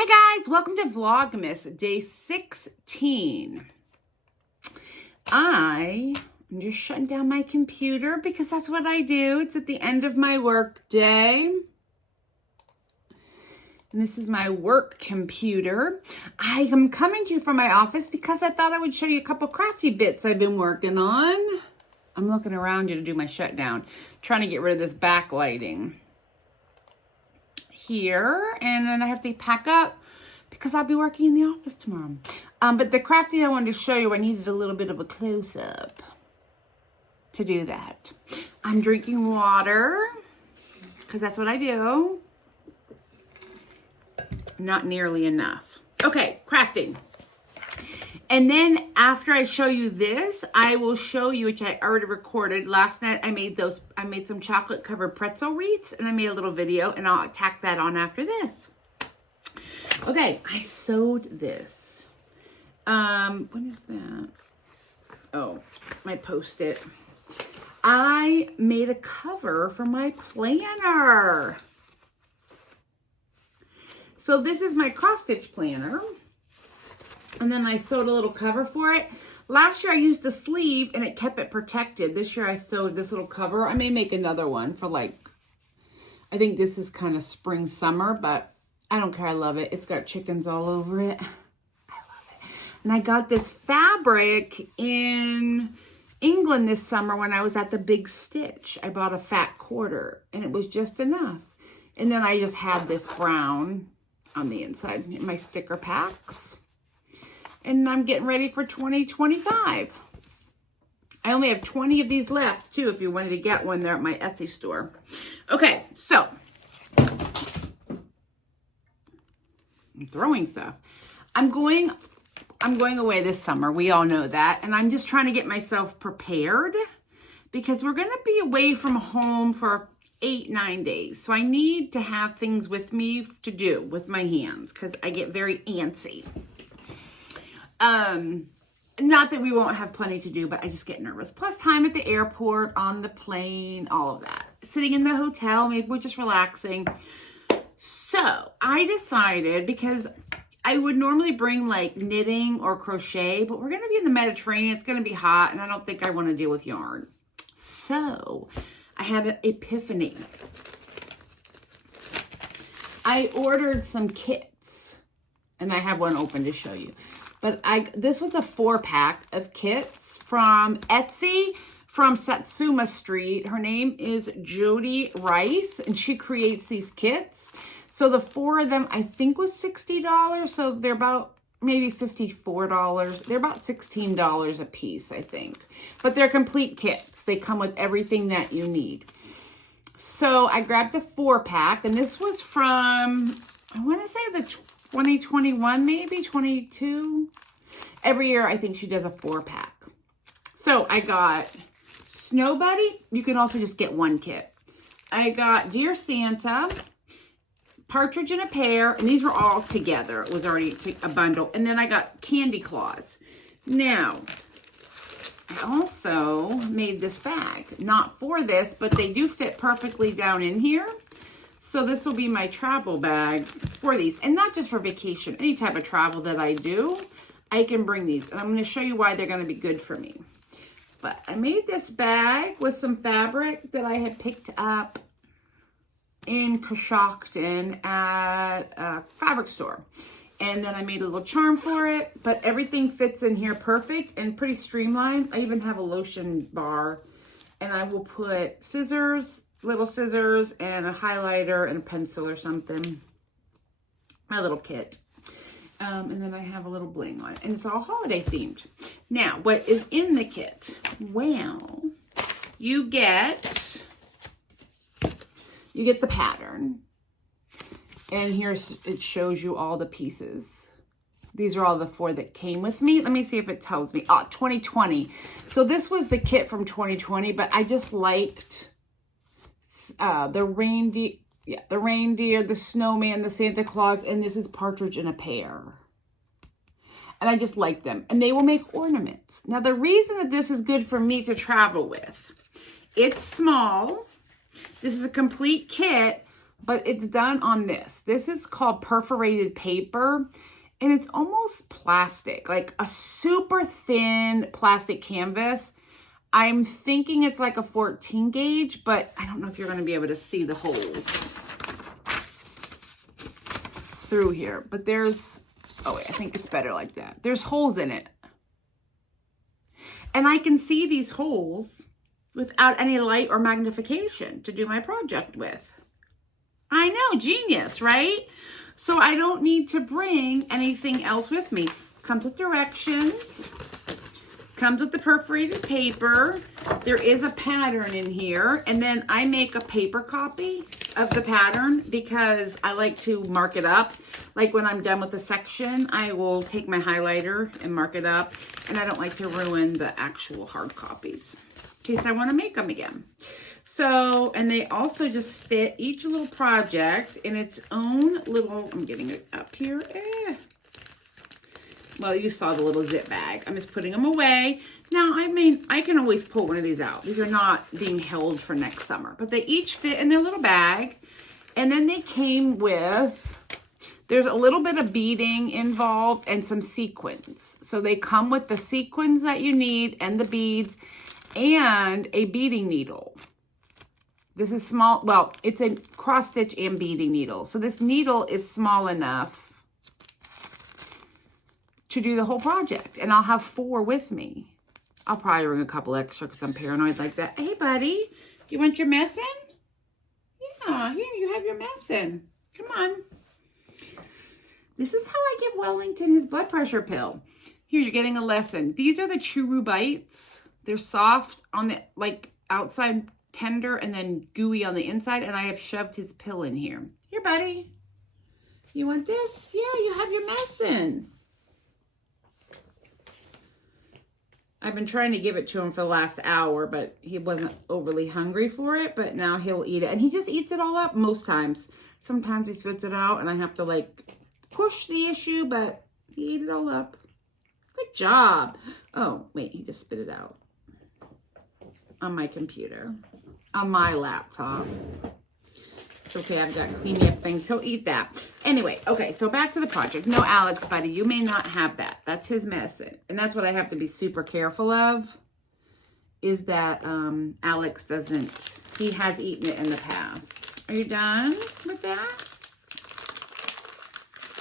Hi guys, welcome to Vlogmas, day 16. I'm just shutting down my computer because that's what I do. It's at the end of my work day. And this is my work computer. I am coming to you from my office because I thought I would show you a couple crafty bits I've been working on. I'm looking around you to do my shutdown, trying to get rid of this backlighting here, and then I have to pack up because I'll be working in the office tomorrow. But the crafty I wanted to show you, I needed a little bit of a close-up to do that. I'm drinking water because that's what I do. Not nearly enough. Okay, crafting. And then after I show you this, I will show you, which I already recorded. Last night I made some chocolate covered pretzel wreaths, and I made a little video, and I'll tack that on after this. Okay, I sewed this. What is that? Oh, my Post-it. I made a cover for my planner. So this is my cross-stitch planner. And then I sewed a little cover for it. Last year I used a sleeve and it kept it protected. This year I sewed this little cover. I may make another one for I think this is kind of spring, summer, but I don't care. I love it. It's got chickens all over it. I love it. And I got this fabric in England this summer when I was at the Big Stitch. I bought a fat quarter and it was just enough. And then I just had this brown on the inside in my sticker packs. And I'm getting ready for 2025. I only have 20 of these left, too, if you wanted to get one. They're at my Etsy store. Okay, so I'm throwing stuff. I'm going away this summer. We all know that. And I'm just trying to get myself prepared because we're going to be away from home for 8-9 days. So I need to have things with me to do with my hands because I get very antsy. Not that we won't have plenty to do, but I just get nervous. Plus time at the airport, on the plane, all of that. Sitting in the hotel, maybe we're just relaxing. So I decided, because I would normally bring knitting or crochet, but we're going to be in the Mediterranean. It's going to be hot, and I don't think I want to deal with yarn. So I had an epiphany. I ordered some kits, and I have one open to show you. But this was a 4-pack of kits from Etsy, from Satsuma Street. Her name is Jody Rice, and she creates these kits. So the 4 of them, I think, was $60. So they're about maybe $54. They're about $16 a piece, I think. But they're complete kits. They come with everything that you need. So I grabbed the 4-pack, and this was from, I want to say the 2021, maybe 22. Every year, I think she does a 4-pack. So I got Snow Buddy. You can also just get one kit. I got Dear Santa, Partridge in a Pear, and these were all together. It was already a bundle. And then I got Candy Claws. Now, I also made this bag. Not for this, but they do fit perfectly down in here. So this will be my travel bag for these. And not just for vacation. Any type of travel that I do, I can bring these. And I'm going to show you why they're going to be good for me. But I made this bag with some fabric that I had picked up in Coshocton at a fabric store. And then I made a little charm for it. But everything fits in here perfect and pretty streamlined. I even have a lotion bar. And I will put scissors, little scissors, and a highlighter and a pencil or something. My little kit. And then I have a little bling on it. And it's all holiday themed. Now, what is in the kit? Well, you get the pattern. And it shows you all the pieces. These are all the 4 that came with me. Let me see if it tells me. 2020. So this was the kit from 2020, but I just liked the reindeer, the snowman, the Santa Claus, and this is Partridge in a Pear. And I just like them. And they will make ornaments. Now, the reason that this is good for me to travel with, it's small. This is a complete kit, but it's done on this. This is called perforated paper, and it's almost plastic, like a super thin plastic canvas. I'm thinking it's like a 14 gauge, but I don't know if you're going to be able to see the holes through here. But there's, oh wait, I think it's better like that. There's holes in it. And I can see these holes without any light or magnification to do my project with. I know, genius, right? So I don't need to bring anything else with me. Comes with directions. Comes with the perforated paper. There is a pattern in here. And then I make a paper copy of the pattern because I like to mark it up. Like when I'm done with the section, I will take my highlighter and mark it up. And I don't like to ruin the actual hard copies in case I want to make them again. So, and they also just fit each little project in its own little, I'm getting it up here. Well, you saw the little zip bag. I'm just putting them away. Now, I mean, I can always pull one of these out. These are not being held for next summer, but they each fit in their little bag. And then they came with, there's a little bit of beading involved and some sequins. So they come with the sequins that you need and the beads and a beading needle. This is small. Well, it's a cross stitch and beading needle. So this needle is small enough to do the whole project. And I'll have 4 with me. I'll probably bring a couple extra because I'm paranoid like that. Hey, buddy, you want your messin? Yeah, here, you have your messin. Come on. This is how I give Wellington his blood pressure pill. Here, you're getting a lesson. These are the Churu Bites. They're soft on the, like, outside, tender, and then gooey on the inside. And I have shoved his pill in here. Here, buddy. You want this? Yeah, you have your messin. I've been trying to give it to him for the last hour, but he wasn't overly hungry for it. But now he'll eat it. And he just eats it all up most times. Sometimes he spits it out, and I have to, like, push the issue, but he ate it all up. Good job. Oh, wait, he just spit it out. On my computer. On my laptop. It's okay, I've got cleaning up things. He'll eat that. Anyway, okay, so back to the project. No, Alex, buddy, you may not have that. That's his medicine. And that's what I have to be super careful of, is that Alex doesn't, he has eaten it in the past. Are you done with that?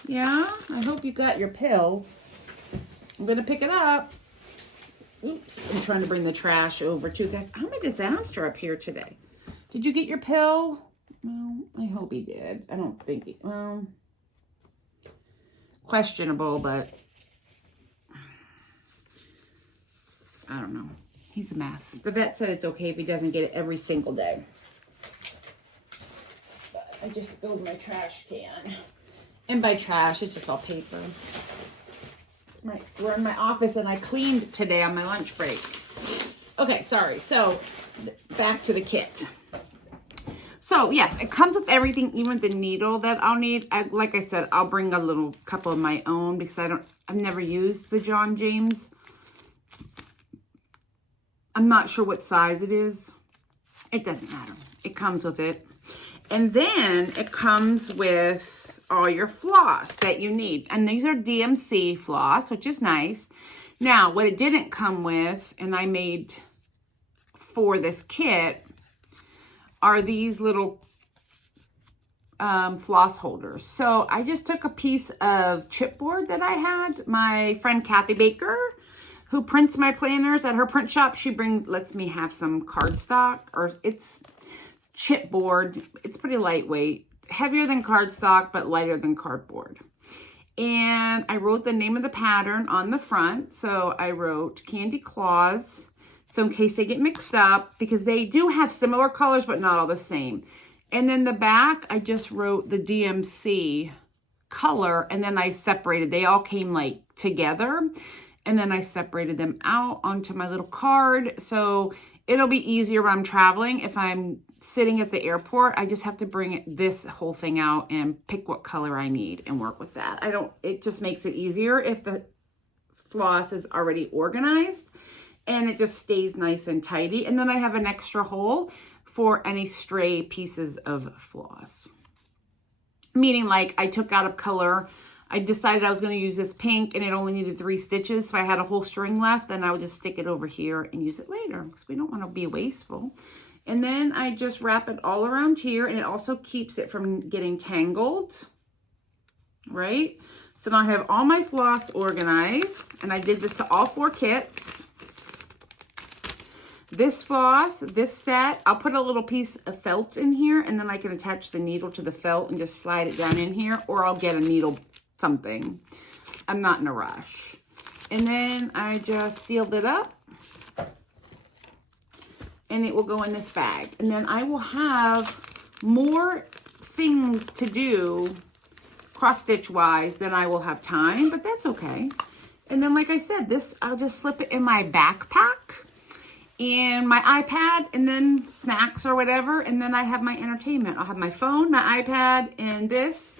Yeah, I hope you got your pill. I'm going to pick it up. Oops, I'm trying to bring the trash over too. Guys, I'm a disaster up here today. Did you get your pill? Well, I hope he did. I don't think he, well, questionable, but I don't know. He's a mess. The vet said it's okay if he doesn't get it every single day. But I just spilled my trash can. And by trash, it's just all paper. We're in my office and I cleaned today on my lunch break. Okay, sorry. So back to the kit. So yes, it comes with everything, even the needle that I'll need. Like I said, I'll bring a little couple of my own because I've never used the John James. I'm not sure what size it is. It doesn't matter. It comes with it. And then it comes with all your floss that you need. And these are DMC floss, which is nice. Now, what it didn't come with, and I made for this kit, are these little floss holders. So I just took a piece of chipboard that I had. My friend Kathy Baker, who prints my planners at her print shop, she lets me have some cardstock, or it's chipboard. It's pretty lightweight. Heavier than cardstock, but lighter than cardboard. And I wrote the name of the pattern on the front. So I wrote Candy Claws. So in case they get mixed up, because they do have similar colors, but not all the same. And then the back, I just wrote the DMC color, and then I separated. They all came like together. And then I separated them out onto my little card. So it'll be easier when I'm traveling. If I'm sitting at the airport, I just have to bring this whole thing out and pick what color I need and work with that. It just makes it easier if the floss is already organized and it just stays nice and tidy. And then I have an extra hole for any stray pieces of floss. Meaning like I took out a color. I decided I was going to use this pink and it only needed 3 stitches. So I had a whole string left, and I would just stick it over here and use it later because we don't want to be wasteful. And then I just wrap it all around here, and it also keeps it from getting tangled, right? So now I have all my floss organized, and I did this to all 4 kits. This floss, this set, I'll put a little piece of felt in here, and then I can attach the needle to the felt and just slide it down in here, or I'll get a needle something. I'm not in a rush. And then I just sealed it up, and it will go in this bag. And then I will have more things to do cross stitch wise than I will have time, but that's okay. And then like I said, this, I'll just slip it in my backpack and my iPad, and then snacks or whatever, and then I have my entertainment. I'll have my phone, my iPad, and this,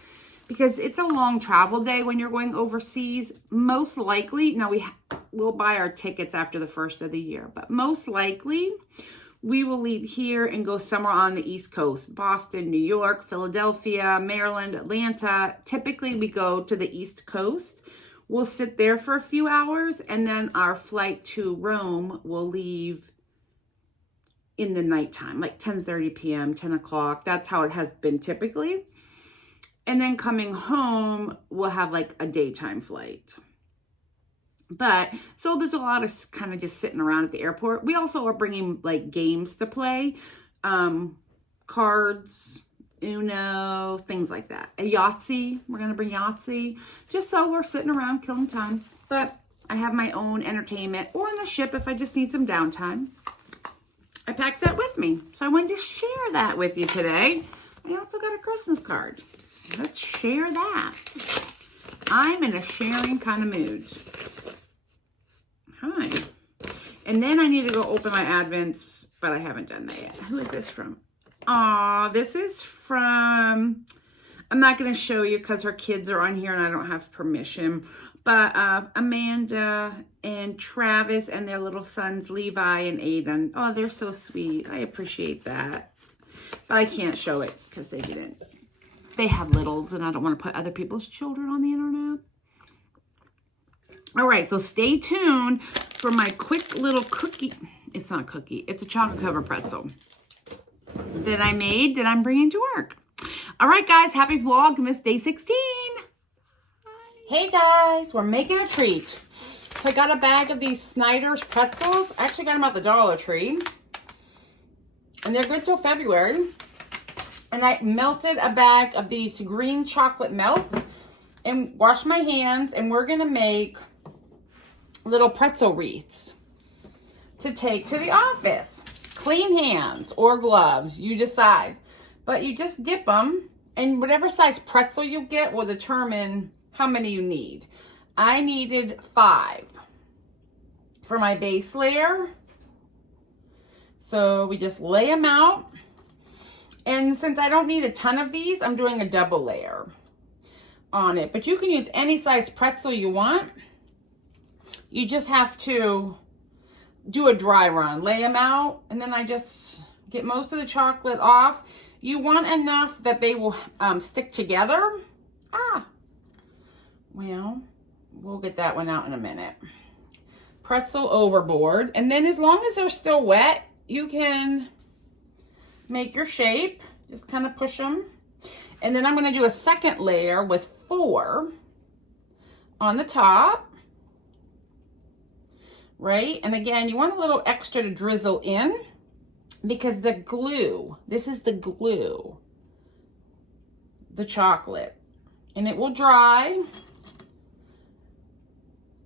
because it's a long travel day when you're going overseas. Most likely, now we'll buy our tickets after the first of the year, but most likely we will leave here and go somewhere on the East Coast. Boston, New York, Philadelphia, Maryland, Atlanta. Typically we go to the East Coast. We'll sit there for a few hours, and then our flight to Rome will leave in the nighttime, like 10:30 p.m., 10 o'clock. That's how it has been typically. And then coming home, we'll have like a daytime flight. But, so there's a lot of kind of just sitting around at the airport. We also are bringing like games to play, cards, Uno, things like that. A Yahtzee, we're going to bring Yahtzee, just so we're sitting around killing time. But I have my own entertainment, or on the ship if I just need some downtime. I packed that with me, so I wanted to share that with you today. I also got a Christmas card. Let's share that. I'm in a sharing kind of mood. Hi. And then I need to go open my Advents, but I haven't done that yet. Who is this from? Aw, this is from, I'm not going to show you because her kids are on here and I don't have permission, but Amanda and Travis and their little sons, Levi and Aiden. Oh, they're so sweet. I appreciate that. But I can't show it because they didn't. They have littles, and I don't want to put other people's children on the internet. All right, so stay tuned for my quick little cookie. It's not a cookie. It's a chocolate covered pretzel that I made that I'm bringing to work. All right, guys, happy Vlogmas day 16. Hey, guys, we're making a treat. So I got a bag of these Snyder's pretzels. I actually got them at the Dollar Tree, and they're good till February. And I melted a bag of these green chocolate melts and washed my hands, and we're going to make little pretzel wreaths to take to the office. Clean hands or gloves, you decide. But you just dip them, and whatever size pretzel you get will determine how many you need. I needed 5 for my base layer. So we just lay them out. And since I don't need a ton of these, I'm doing a double layer on it. But you can use any size pretzel you want. You just have to do a dry run. Lay them out, and then I just get most of the chocolate off. You want enough that they will stick together. Well, we'll get that one out in a minute. Pretzel overboard. And then as long as they're still wet, you can make your shape. Just kind of push them. And then I'm going to do a second layer with 4 on the top. Right? And again, you want a little extra to drizzle in because the glue, this is the glue, the chocolate. And it will dry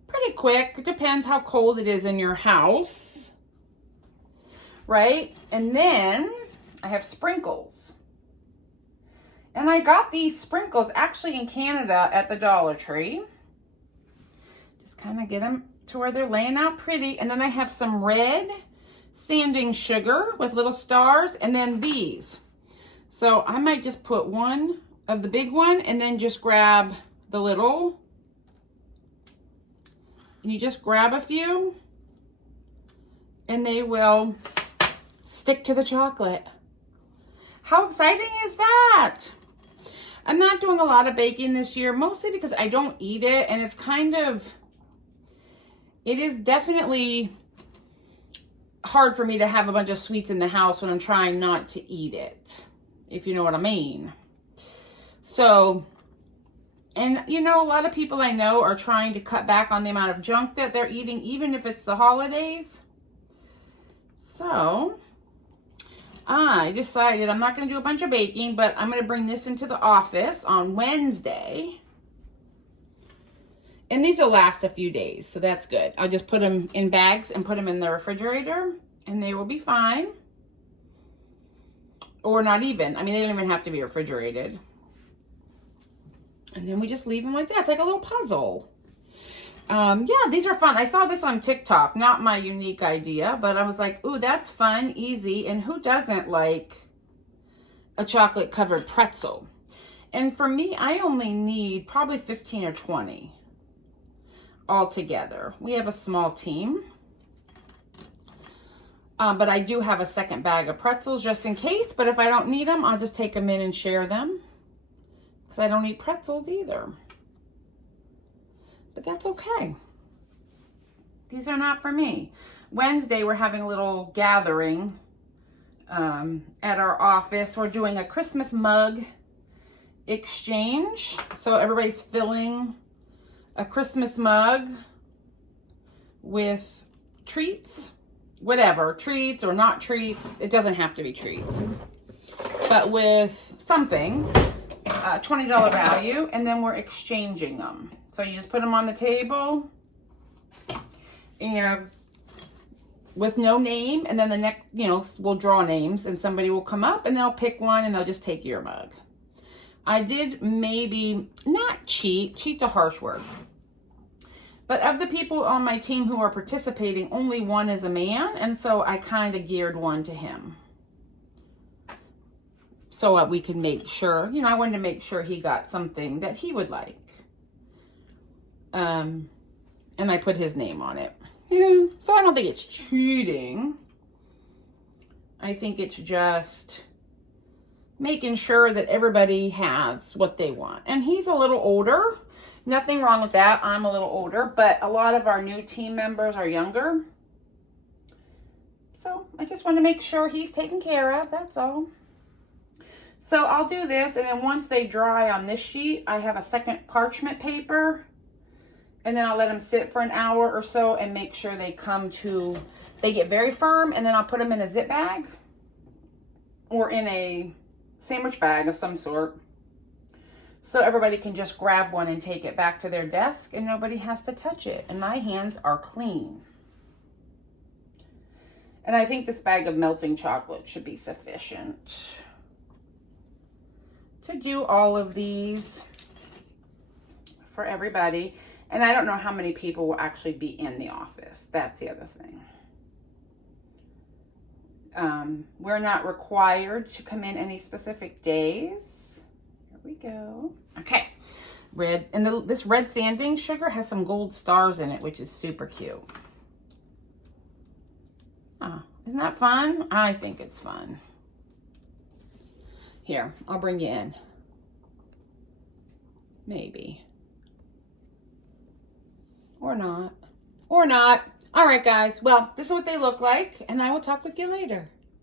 pretty quick. It depends how cold it is in your house. Right? And then I have sprinkles. And I got these sprinkles actually in Canada at the Dollar Tree. Just kind of get them to where they're laying out pretty. And then I have some red sanding sugar with little stars, and then these. So I might just put one of the big one and then just grab the little. And you just grab a few and they will stick to the chocolate. How exciting is that? I'm not doing a lot of baking this year, mostly because I don't eat it, and it's kind of, it is definitely hard for me to have a bunch of sweets in the house when I'm trying not to eat it, if you know what I mean. So, and you know, a lot of people I know are trying to cut back on the amount of junk that they're eating, even if it's the holidays. So, I decided I'm not going to do a bunch of baking, but I'm going to bring this into the office on Wednesday. And these will last a few days, so that's good. I'll just put them in bags and put them in the refrigerator, and they will be fine. Or not even. I mean, they don't even have to be refrigerated. And then we just leave them like that. It's like a little puzzle. Yeah, these are fun. I saw this on TikTok. Not my unique idea, but I was like, ooh, that's fun, easy. And who doesn't like a chocolate covered pretzel? And for me, I only need probably 15 or 20 all together. We have a small team. But I do have a second bag of pretzels just in case. But if I don't need them, I'll just take them in and share them. Because I don't eat pretzels either. But that's okay. These are not for me. Wednesday, we're having a little gathering at our office. We're doing a Christmas mug exchange. So everybody's filling a Christmas mug with treats. Whatever, treats or not treats. It doesn't have to be treats. But with something, $20 value, and then we're exchanging them. So you just put them on the table, and with no name, and then the next, you know, we'll draw names, and somebody will come up, and they'll pick one, and they'll just take your mug. I did maybe, not cheat's a harsh word, but of the people on my team who are participating, only one is a man, and so I kind of geared one to him. So we can make sure, you know, I wanted to make sure he got something that he would like. And I put his name on it. Yeah. So I don't think it's cheating. I think it's just making sure that everybody has what they want. And he's a little older. Nothing wrong with that. I'm a little older, but a lot of our new team members are younger. So I just want to make sure he's taken care of. That's all. So I'll do this, and then once they dry on this sheet, I have a second parchment paper, and then I'll let them sit for an hour or so and make sure they get very firm, and then I'll put them in a zip bag or in a sandwich bag of some sort, so everybody can just grab one and take it back to their desk, and nobody has to touch it, and my hands are clean. And I think this bag of melting chocolate should be sufficient to do all of these for everybody. And I don't know how many people will actually be in the office. That's the other thing. We're not required to come in any specific days. Here we go. Okay. Red. And this red sanding sugar has some gold stars in it, which is super cute. Oh, isn't that fun? I think it's fun. Here, I'll bring you in. Maybe. Or not. Or not. All right, guys. Well, this is what they look like, and I will talk with you later.